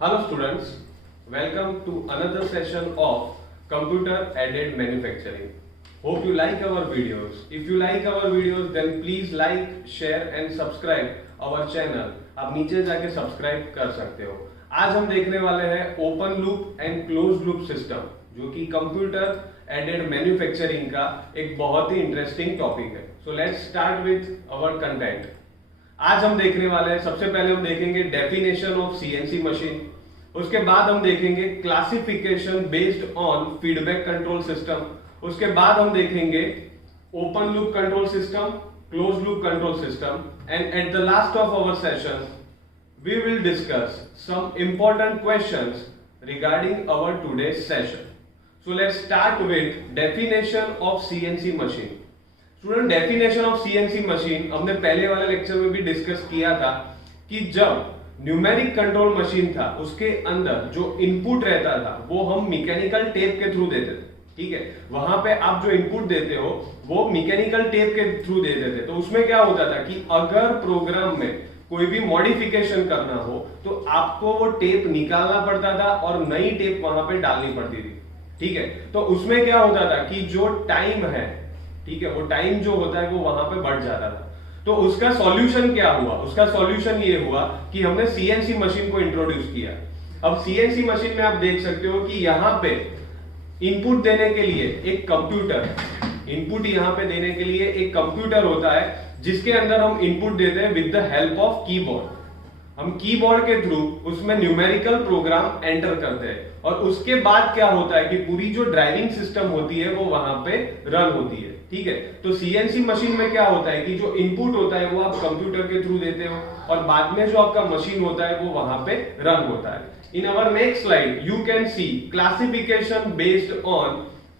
Hello students, welcome to another session of computer aided manufacturing. Hope you like our videos. If you like our videos then please like, share and subscribe our channel. आप नीचे जाके subscribe कर सकते हो। आज हम देखने वाले हैं open loop and close loop system, जो कि कंप्यूटर एडेड मैन्युफैक्चरिंग का एक बहुत ही इंटरेस्टिंग टॉपिक है। So let's start with our content. आज हम देखने वाले हैं, सबसे पहले हम देखेंगे डेफिनेशन ऑफ सीएनसी मशीन, उसके बाद हम देखेंगे classification based on feedback control system, उसके बाद हम देखेंगे open loop control system, close loop control system, and at the last of our session we will discuss some important questions regarding our today's session. So let's start with definition of CNC machine. Student, definition of CNC machine हमने पहले वाले lecture में भी discuss किया था कि जब numeric control machine था उसके अंदर जो इनपुट रहता था वो हम मैकेनिकल टेप के थ्रू देते थे। ठीक है, वहां पे आप जो इनपुट देते हो वो मैकेनिकल टेप के थ्रू देते थे। तो उसमें क्या होता था कि अगर प्रोग्राम में कोई भी मॉडिफिकेशन करना हो तो आपको वो टेप निकालना पड़ता था और नई टेप वहां पे डालनी पड़ती थी। ठीक है, तो उसमें क्या होता था कि जो टाइम है, ठीक है, वो टाइम जो होता है वो वहां पे बढ़ जाता था। तो उसका सॉल्यूशन क्या हुआ? उसका सॉल्यूशन ये हुआ कि हमने सीएनसी मशीन को इंट्रोड्यूस किया। अब सीएनसी मशीन में आप देख सकते हो कि यहाँ पे इनपुट देने के लिए एक कंप्यूटर, इनपुट यहाँ पे देने के लिए एक कंप्यूटर होता है जिसके अंदर हम इनपुट देते हैं with the help of keyboard. हम कीबोर्ड के थ्रू उसमें न्यूमेरिकल प्रोग्राम एंटर करते हैं और उसके बाद क्या होता है कि पूरी जो ड्राइविंग सिस्टम होती है वो वहां पे रन होती है। ठीक है, तो सीएनसी मशीन में क्या होता है कि जो इनपुट होता है वो आप कंप्यूटर के थ्रू देते हो और बाद में जो आपका मशीन होता है वो वहां पे रन होता है। In our next slide you can see classification based on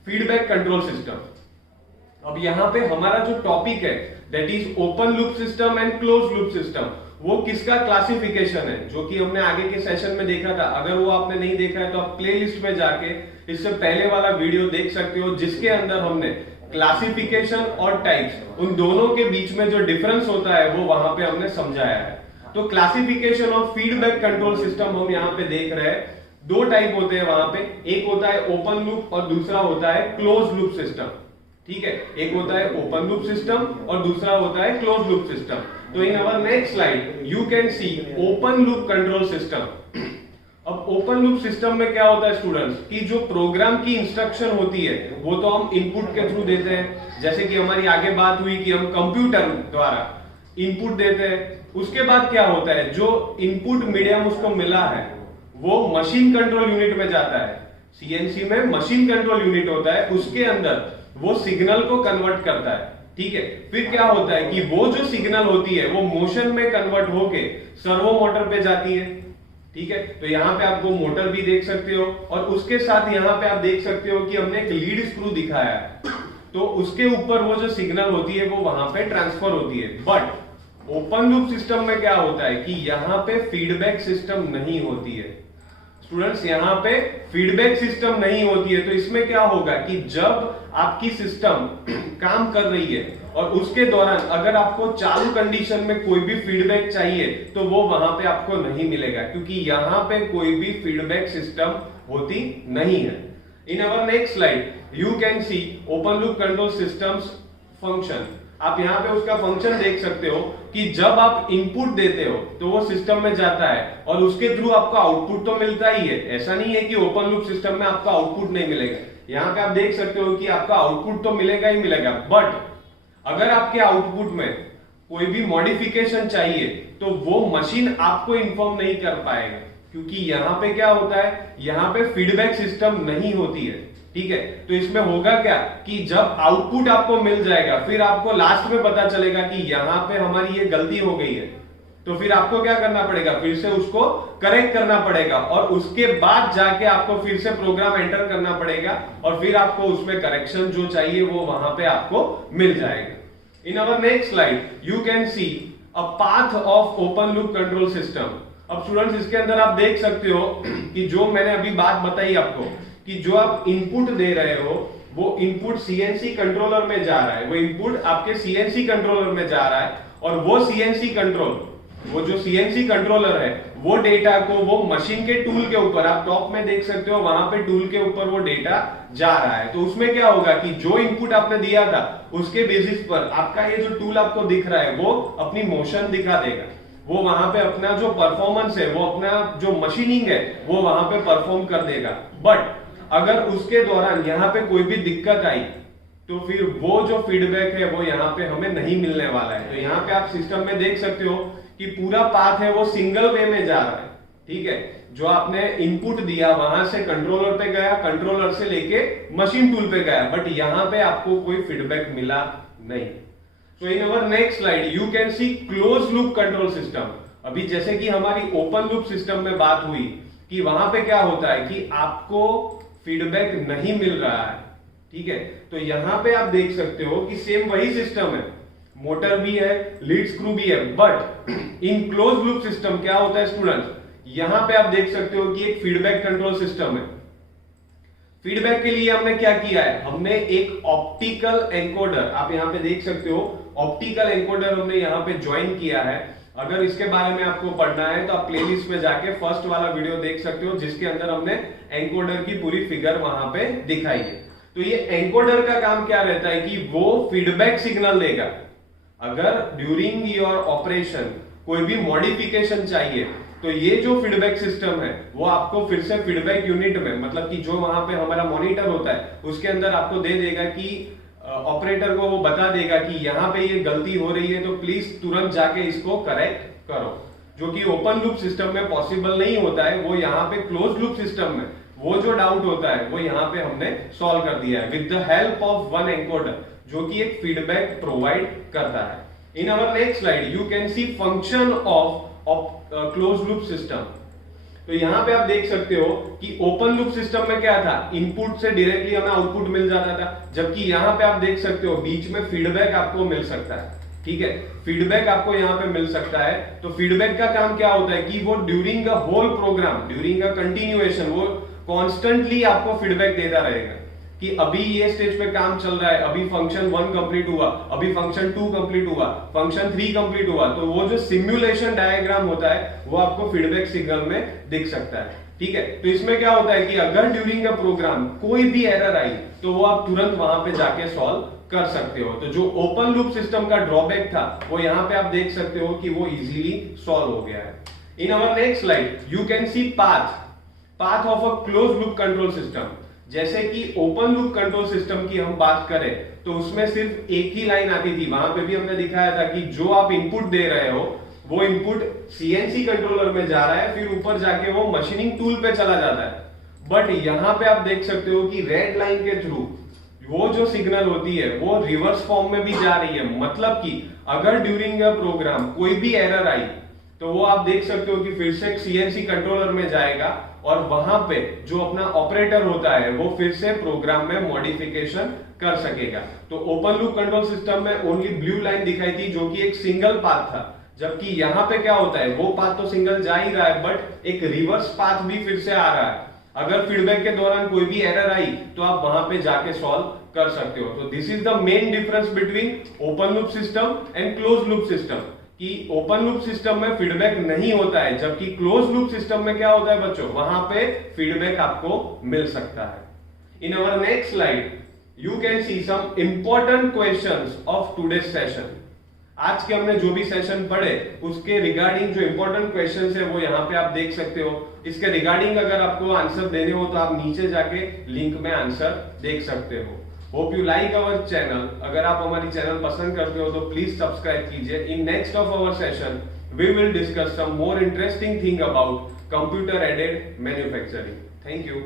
feedback control system. अब यहाँ पे हमारा जो टॉपिक है that is open loop system and close loop system, वो किसका क्लासिफिकेशन है जो कि हमने आगे के सेशन में देखा था। अगर वो आपने नहीं देखा है तो आप प्लेलिस्ट में जाके इससे पहले वाला वीडियो देख सकते हो जिसके अंदर हमने क्लासिफिकेशन और टाइप्स, उन दोनों के बीच में जो डिफरेंस होता है वो वहां पे हमने समझाया है। तो क्लासिफिकेशन और फीडबैक कंट्रोल सिस्टम हम यहाँ पे देख रहे हैं। दो टाइप होते हैं वहां पे, एक होता है ओपन लूप और दूसरा होता है क्लोज लूप सिस्टम। ठीक है, एक होता है ओपन लूप सिस्टम और दूसरा होता है क्लोज लूप सिस्टम। तो in our next slide you can see open loop control system. अब ओपन लूप सिस्टम में क्या होता है स्टूडेंट्स कि जो प्रोग्राम की इंस्ट्रक्शन होती है वो तो हम इनपुट के थ्रू देते हैं, जैसे कि हमारी आगे बात हुई कि हम कंप्यूटर द्वारा इनपुट देते हैं। उसके बाद क्या होता है, जो इनपुट मीडियम उसको मिला है वो मशीन कंट्रोल यूनिट में जाता है। सीएनसी में मशीन कंट्रोल यूनिट होता है, उसके अंदर वो सिग्नल को कन्वर्ट करता है। ठीक है, फिर क्या होता है कि वो जो सिग्नल होती है वो मोशन में कन्वर्ट होके सर्वो मोटर पे जाती है। ठीक है, तो यहाँ पे आप वो मोटर भी देख सकते हो और उसके साथ यहाँ पे आप देख सकते हो कि हमने एक लीड स्क्रू दिखाया है, तो उसके ऊपर वो जो सिग्नल होती है वो वहां पे ट्रांसफर होती है। बट ओपन लूप सिस्टम में क्या होता है कि यहाँ पे फीडबैक सिस्टम नहीं होती है। स्टूडेंट्स, यहाँ पे फीडबैक सिस्टम नहीं होती है, तो इसमें क्या होगा कि जब आपकी सिस्टम काम कर रही है और उसके दौरान अगर आपको चालू कंडीशन में कोई भी फीडबैक चाहिए तो वो वहां पे आपको नहीं मिलेगा, क्योंकि यहाँ पे कोई भी फीडबैक सिस्टम होती नहीं है। In our next slide you can see open loop control systems function. आप यहाँ पे उसका फंक्शन देख सकते हो कि जब आप इनपुट देते हो तो वो सिस्टम में जाता है और उसके थ्रू आपको आउटपुट तो मिलता ही है। ऐसा नहीं है कि ओपन लूप सिस्टम में आपको आउटपुट नहीं मिलेगा। यहाँ पे आप देख सकते हो कि आपका आउटपुट तो मिलेगा ही मिलेगा, बट अगर आपके आउटपुट में कोई भी मॉडिफिकेशन चाहिए तो वो मशीन आपको इन्फॉर्म नहीं कर पाएगा, क्योंकि यहाँ पे क्या होता है, यहाँ पे फीडबैक सिस्टम नहीं होती है। ठीक है, तो इसमें होगा क्या कि जब आउटपुट आपको मिल जाएगा फिर आपको लास्ट में पता चलेगा कि यहाँ पे हमारी ये गलती हो गई है, तो फिर आपको क्या करना पड़ेगा, फिर से उसको करेक्ट करना पड़ेगा और उसके बाद जाके आपको फिर से प्रोग्राम एंटर करना पड़ेगा और फिर आपको उसमें करेक्शन जो चाहिए वो वहां पे आपको मिल जाएगा। In our next slide you can see a path of open loop control system. अब स्टूडेंट्स, इसके अंदर आप देख सकते हो कि जो मैंने अभी बात बताई आपको कि जो आप इनपुट दे रहे हो वो इनपुट सीएनसी कंट्रोलर में जा रहा है, वो इनपुट आपके सीएनसी कंट्रोलर में जा रहा है और वो सीएनसी कंट्रोल, वो जो सीएनसी कंट्रोलर है वो डेटा को वो मशीन के टूल के ऊपर, आप टॉप में देख सकते हो वहां पे टूल के ऊपर वो डेटा जा रहा है। तो उसमें क्या होगा कि जो इनपुट आपने दिया था उसके बेसिस पर आपका ये जो टूल आपको दिख रहा है वो अपनी मोशन दिखा देगा, वो वहां पे अपना जो परफॉर्मेंस है, वो अपना जो मशीनिंग है वो वहां पे परफॉर्म कर देगा। बट अगर उसके दौरान यहाँ पे कोई भी दिक्कत आई तो फिर वो जो फीडबैक है वो यहाँ पे हमें नहीं मिलने वाला है। तो यहाँ पे आप सिस्टम में देख सकते हो कि पूरा पाथ है वो सिंगल वे में जा रहा है, ठीक है। जो आपने इनपुट दिया वहां से कंट्रोलर पे गया, कंट्रोलर से लेके मशीन टूल पे गया, बट यहाँ पे आपको कोई फीडबैक मिला नहीं। So in our next slide you can see close loop control system. अभी जैसे कि हमारी ओपन लूप सिस्टम में बात हुई कि वहां पे क्या होता है कि आपको फीडबैक नहीं मिल रहा है, ठीक है। तो यहां पे आप देख सकते हो कि सेम वही सिस्टम है, मोटर भी है, लीड स्क्रू भी है, but in close loop system क्या होता है स्टूडेंट्स, यहां पे आप देख सकते हो कि एक फीडबैक कंट्रोल सिस्टम है। फीडबैक के लिए हमने क्या किया है, हमने एक ऑप्टिकल एनकोडर, आप यहां पे देख सकते हो ऑप्टिकल एनकोडर हमने यहां पे ज्वाइन किया है। अगर इसके बारे में आपको पढ़ना है तो आप प्लेलिस्ट में जाके फर्स्ट वाला वीडियो देख सकते हो जिसके अंदर हमने एनकोडर की पूरी फिगर वहां पे दिखाई है। तो ये एनकोडर का काम क्या रहता है कि वो फीडबैक सिग्नल देगा। अगर ड्यूरिंग योर ऑपरेशन कोई भी मॉडिफिकेशन चाहिए तो ये जो फीडबैक सिस्टम है वो आपको फिर से फीडबैक यूनिट में, मतलब कि जो वहां पे हमारा मॉनिटर होता है उसके अंदर आपको दे देगा कि ऑपरेटर को वो बता देगा कि यहाँ पे ये गलती हो रही है तो प्लीज तुरंत जाके इसको करेक्ट करो, जो कि ओपन लूप सिस्टम में पॉसिबल नहीं होता है। वो यहाँ पे क्लोज लूप सिस्टम में वो जो डाउट होता है वो यहाँ पे हमने सॉल्व कर दिया है with the help of one encoder जो कि एक फीडबैक प्रोवाइड करता है। In our next slide you can see function of close loop system. तो यहाँ पे आप देख सकते हो कि ओपन लूप सिस्टम में क्या था, इनपुट से डायरेक्टली हमें आउटपुट मिल जाता था, जबकि यहाँ पे आप देख सकते हो बीच में फीडबैक आपको मिल सकता है, ठीक है। फीडबैक आपको यहाँ पे मिल सकता है। तो फीडबैक का काम क्या होता है कि वो during a whole program, during a continuation वो कॉन्स्टेंटली आपको फीडबैक देता रहेगा कि अभी ये स्टेज पे काम चल रहा है, अभी फंक्शन 1 कंप्लीट हुआ, अभी फंक्शन 2 कंप्लीट हुआ, फंक्शन 3 कंप्लीट हुआ। तो वो जो सिमुलेशन डायग्राम होता है वो आपको फीडबैक सिग्नल में दिख सकता है, ठीक है। तो इसमें क्या होता है कि अगर ड्यूरिंग अ प्रोग्राम कोई भी एरर आई तो वो आप तुरंत वहां पे जाके सॉल्व कर सकते हो। तो जो ओपन लूप सिस्टम का ड्रॉबैक था वो यहाँ पे आप देख सकते हो कि वो इजीली सॉल्व हो गया है। In our next slide you can see path of a close loop control system. जैसे कि ओपन लूप कंट्रोल सिस्टम की हम बात करें तो उसमें सिर्फ एक ही लाइन आती थी, वहां पे भी हमने दिखाया था कि जो आप इनपुट दे रहे हो वो इनपुट सीएनसी कंट्रोलर में जा रहा है, फिर ऊपर जाके वो मशीनिंग टूल पे चला जाता है। बट यहां पे आप देख सकते हो कि रेड लाइन के थ्रू वो जो सिग्नल होती है वो रिवर्स फॉर्म में भी जा रही है। मतलब कि अगर ड्यूरिंग अ प्रोग्राम कोई भी एरर आई तो वो आप देख सकते हो कि फिर से सीएनसी कंट्रोलर में जाएगा और वहां पे जो अपना ऑपरेटर होता है वो फिर से प्रोग्राम में मॉडिफिकेशन कर सकेगा। तो ओपन लूप कंट्रोल सिस्टम में ओनली ब्लू लाइन दिखाई थी जो कि एक सिंगल पाथ था, जबकि यहां पे क्या होता है वो पाथ तो सिंगल जा ही रहा है बट एक रिवर्स पाथ भी फिर से आ रहा है। अगर फीडबैक के दौरान कोई भी एरर आई तो आप वहां पे जाके सॉल्व कर सकते हो। तो this is the main difference between open loop system and close loop system, कि ओपन लूप सिस्टम में फीडबैक नहीं होता है, जबकि क्लोज लूप सिस्टम में क्या होता है बच्चों, वहां पे फीडबैक आपको मिल सकता है। In our next slide you can see some important questions of today session. आज के हमने जो भी सेशन पढ़े उसके रिगार्डिंग जो इंपॉर्टेंट क्वेश्चंस है वो यहाँ पे आप देख सकते हो। इसके रिगार्डिंग अगर आपको आंसर देने हो तो आप नीचे जाके लिंक में आंसर देख सकते हो। Hope you like our channel. अगर आप हमारी चैनल पसंद करते हो तो प्लीज सब्सक्राइब कीजिए। In next of our session we will discuss some more interesting thing about computer aided manufacturing. Thank you.